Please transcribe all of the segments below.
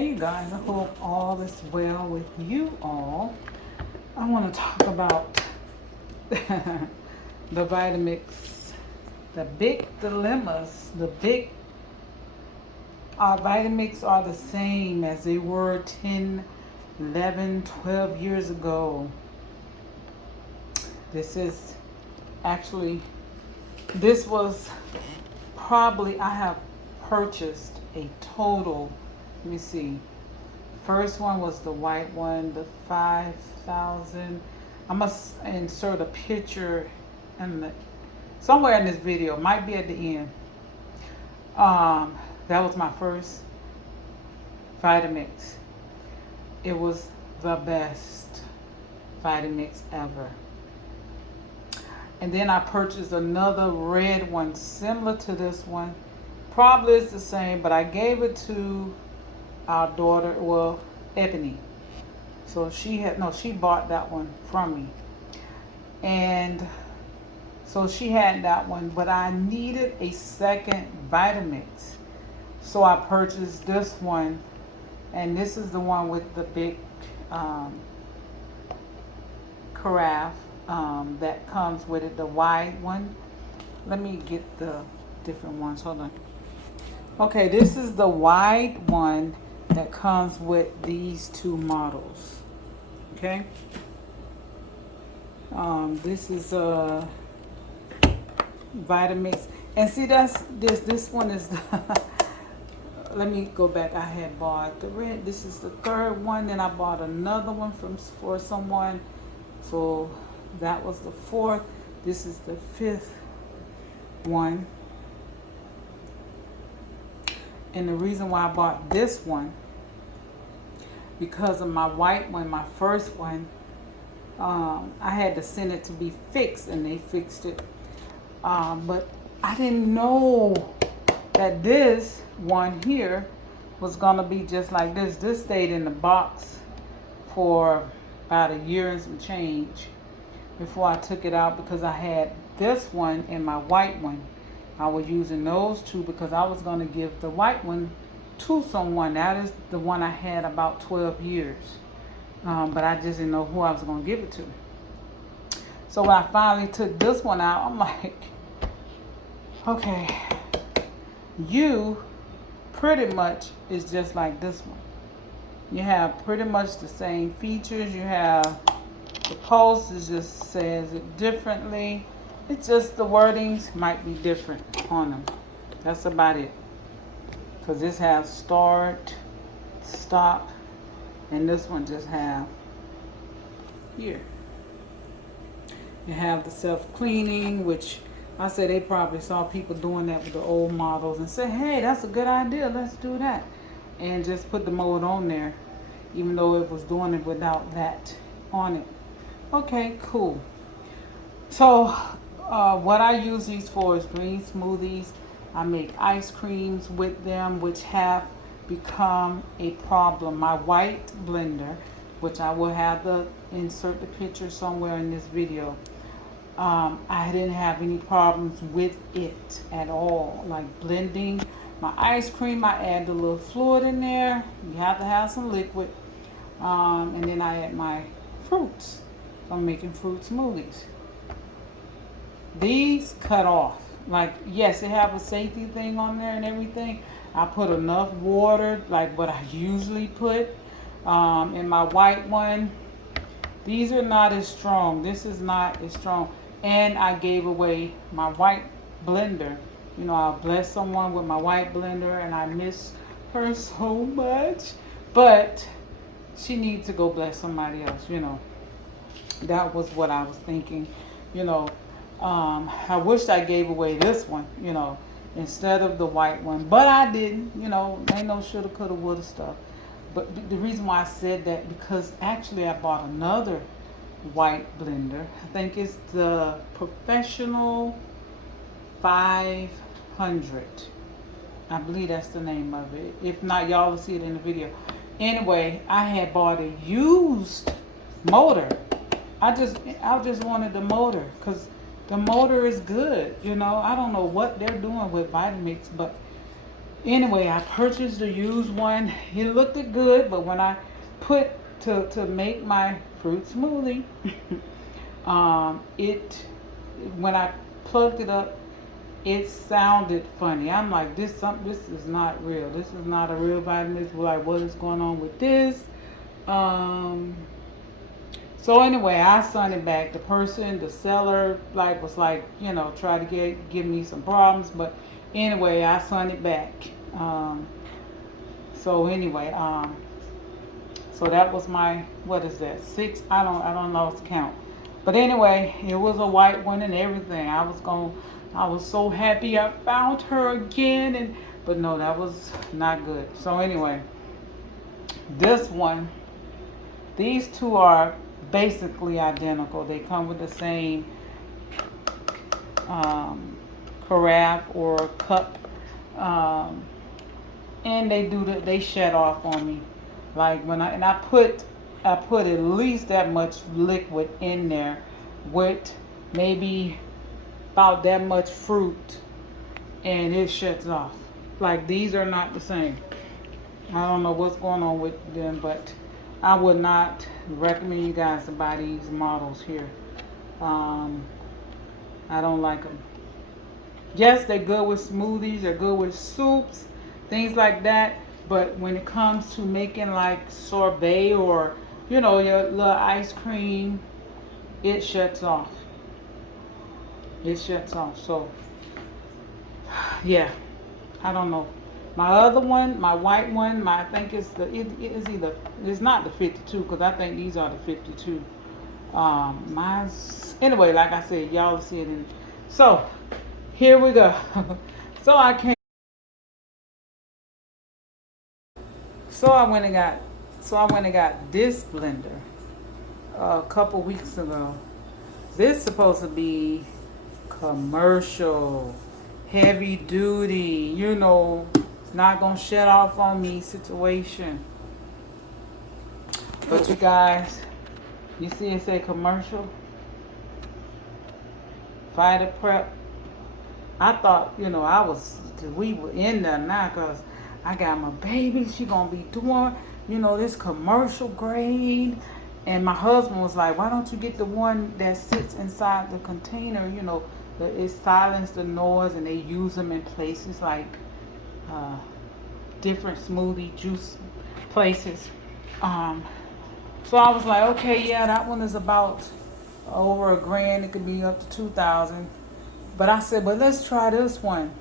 Hey you guys, I hope all is well with you all. I want to talk about the Vitamix, the big dilemmas. The big Vitamix are the same as they were 10, 11, 12 years ago. This is actually, this was probably, I have purchased a total, let me see. First one was the white one, the 5,000. I must insert a picture in the, somewhere in this video, might be at the end. That was my first Vitamix. It was the best Vitamix ever. And then I purchased another red one similar to this one. Probably it's the same, but I gave it to our daughter, well, Ebony. So she bought that one from me. And so she had that one, but I needed a second Vitamix. So I purchased this one, and this is the one with the big carafe that comes with it, the wide one. Let me get the different ones, hold on. Okay, this is the wide one that comes with these two models. Okay. This is a Vitamix, and see that's this one is the let me go back. I had bought the red. This is the third one. Then I bought another one for someone. So that was the fourth. This is the fifth one. And the reason why I bought this one, because of my white one, my first one, I had to send it to be fixed, and they fixed it. But I didn't know that this one here was gonna be just like this. This stayed in the box for about a year and some change before I took it out, because I had this one and my white one. I was using those two because I was gonna give the white one to someone. That is the one I had about 12 years. But I just didn't know who I was gonna give it to. So when I finally took this one out, I'm like, okay, you pretty much is just like this one. You have pretty much the same features. You have the post, it just says it differently. It's just the wordings might be different on them. That's about it. Because this has start, stop, and this one just have here. You have the self-cleaning, which I say they probably saw people doing that with the old models and say, hey, that's a good idea, let's do that. And just put the mode on there, even though it was doing it without that on it. Okay, cool. So what I use these for is green smoothies. I make ice creams with them, which have become a problem. My white blender, which I will have to insert the picture somewhere in this video, I didn't have any problems with it at all. Like blending my ice cream, I add a little fluid in there. You have to have some liquid. And then I add my fruits. I'm making fruit smoothies. These cut off. Like, yes, they have a safety thing on there and everything. I put enough water, like what I usually put. In my white one, these are not as strong. This is not as strong. And I gave away my white blender. You know, I'll bless someone with my white blender, and I miss her so much. But she needs to go bless somebody else, you know. That was what I was thinking, you know. I wished I gave away this one, you know, instead of the white one. But I didn't, you know, ain't no shoulda, coulda, woulda stuff. But the reason why I said that, because actually I bought another white blender. I think it's the Professional 500. I believe that's the name of it. If not, y'all will see it in the video. Anyway, I had bought a used motor. I just wanted the motor because the motor is good. You know, I don't know what they're doing with Vitamix, but Anyway, I purchased the used one. It looked good, but when I put to make my fruit smoothie, it when I plugged it up, it sounded funny. I'm like, this is not real. This is not a real Vitamix. Like, what is going on with this? Um, so anyway, I sent it back. The seller, like was like, try to give me some problems, but anyway, I sent it back. Um, so anyway, so that was my, what is that, six? I don't know to count. But anyway, it was a white one and everything. I was so happy I found her again, but no, that was not good. So anyway, this one, these two are basically identical. They come with the same um, carafe or cup, um, and they shut off on me. Like I put at least that much liquid in there with maybe about that much fruit, and it shuts off. Like, these are not the same. I don't know what's going on with them, but I would not recommend you guys to buy these models here. Um, I don't like them. Yes, they're good with smoothies, they're good with soups, things like that. But when it comes to making like sorbet or your little ice cream, it shuts off. It shuts off. So yeah, I don't know. My other one, my white one, I think it is either, it's not the 52 because I think these are the 52. Mine's anyway. Like I said, y'all will see it in. So here we go. so I came. So I went and got. So I went and got this blender a couple weeks ago. This supposed to be commercial, heavy duty. Not gonna shut off on me situation. But you guys, you see it say commercial, fighter prep. I thought, we were in there now because I got my baby. She gonna be doing, this commercial grade. And my husband was like, why don't you get the one that sits inside the container? It silences the noise, and they use them in places like uh, different smoothie juice places. Um, so I was like, okay, yeah, that one is about over $1,000. It could be up to 2,000. But I said, but let's try this one.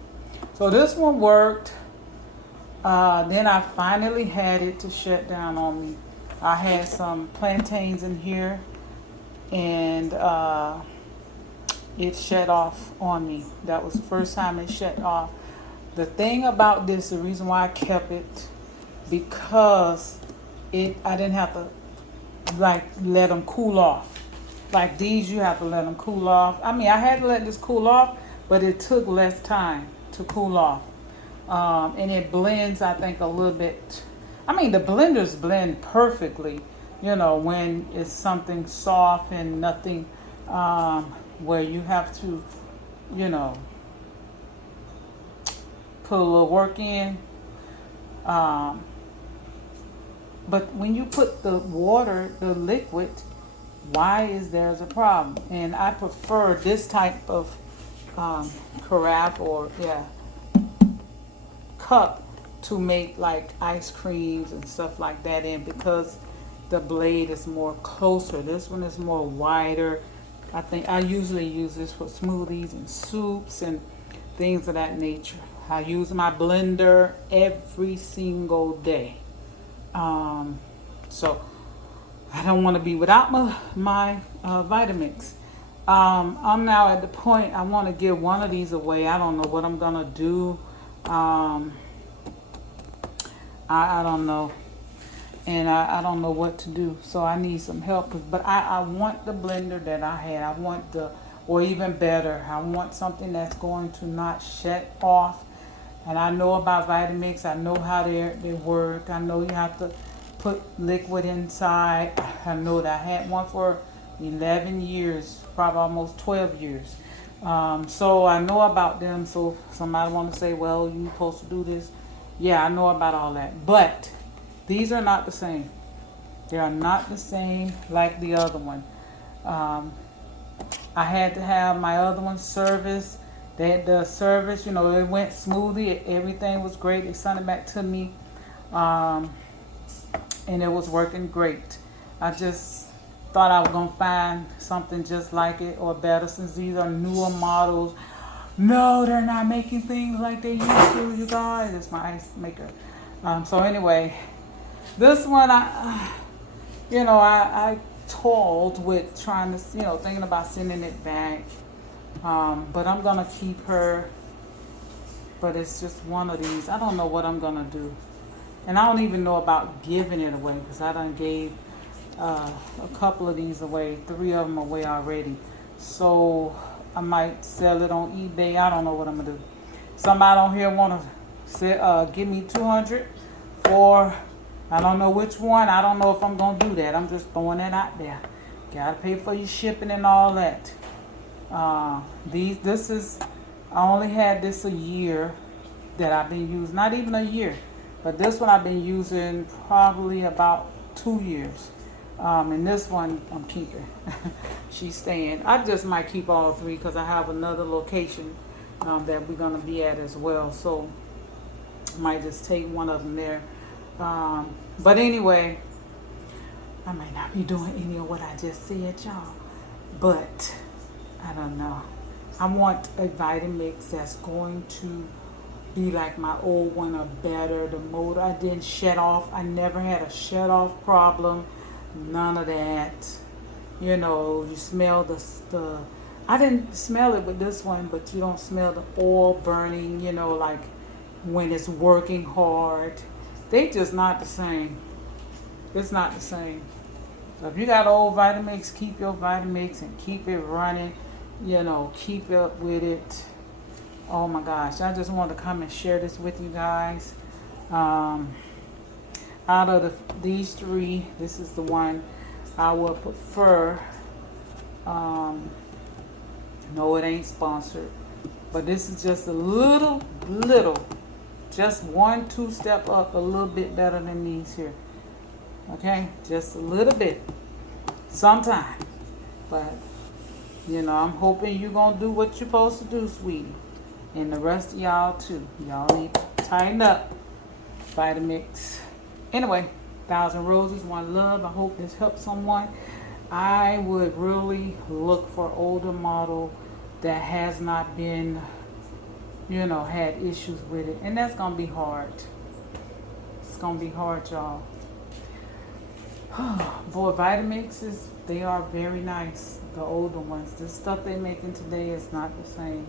So this one worked. Then I finally had it to shut down on me. I had some plantains in here, and it shut off on me. That was the first time it shut off. The thing about this, the reason why I kept it, because I didn't have to like let them cool off. Like these, you have to let them cool off. I mean, I had to let this cool off, but it took less time to cool off. And it blends, I think, a little bit. I mean, the blenders blend perfectly, when it's something soft and nothing where you have to, you know, put a little work in. Um, but when you put the water, the liquid, why is there's a problem? And I prefer this type of carafe or cup to make like ice creams and stuff like that in, because the blade is more closer. This one is more wider. I think I usually use this for smoothies and soups and things of that nature. I use my blender every single day. So I don't want to be without my Vitamix. I'm now at the point I want to give one of these away. I don't know what I'm gonna do. I don't know, and I don't know what to do. So I need some help. But I want the blender that I had. I want or even better, I want something that's going to not shut off. And I know about Vitamix. I know how they work. I know you have to put liquid inside. I know that I had one for 11 years, probably almost 12 years. So I know about them. So somebody want to say, well, you're supposed to do this. Yeah, I know about all that. But these are not the same. They are not the same like the other one. Um, I had to have my other one serviced. The service, you know, it went smoothly. Everything was great. They sent it back to me. Um, and it was working great. I just thought I was gonna find something just like it or better since these are newer models. No, they're not making things like they used to, you guys. It's my ice maker. So anyway, this one I told with trying to, thinking about sending it back. But I'm gonna keep her. But it's just one of these. I don't know what I'm gonna do. And I don't even know about giving it away because I done gave a couple of these away, 3 of them away already. So I might sell it on eBay. I don't know what I'm gonna do. Somebody on here wanna give me 200 for, I don't know which one. I don't know if I'm gonna do that. I'm just throwing that out there. Gotta pay for your shipping and all that. I only had this a year that I've been using, not even a year. But this one I've been using probably about 2 years. And this one I'm keeping. She's staying. I just might keep all 3 because I have another location that we're going to be at as well. So I might just take one of them there. But anyway, I might not be doing any of what I just said, y'all. But I don't know. I want a Vitamix that's going to be like my old one or better. The motor, I didn't shut off. I never had a shut off problem. None of that. You smell the I didn't smell it with this one, but you don't smell the oil burning, like when it's working hard. They just not the same. It's not the same. So if you got old Vitamix, keep your Vitamix and keep it running. Keep up with it. Oh my gosh, I just wanted to come and share this with you guys. Out of these 3, this is the one I would prefer. No, it ain't sponsored, but this is just a little, just 1-2 step up, a little bit better than these here. Okay, just a little bit, sometime. But I'm hoping you're gonna do what you're supposed to do, sweetie. And the rest of y'all too. Y'all need to tighten up. Vitamix. Anyway, 1,000 Roses, One Love. I hope this helps someone. I would really look for older model that has not been, had issues with it. And that's going to be hard. It's going to be hard, y'all. Boy, Vitamixes, they are very nice. The older ones. The stuff they're making today is not the same.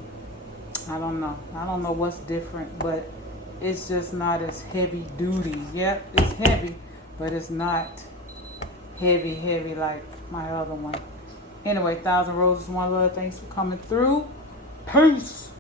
I don't know. I don't know what's different, but it's just not as heavy duty. Yep, it's heavy, but it's not heavy like my other one. Anyway, 1,000 Roses, One Love. Thanks for coming through. Peace.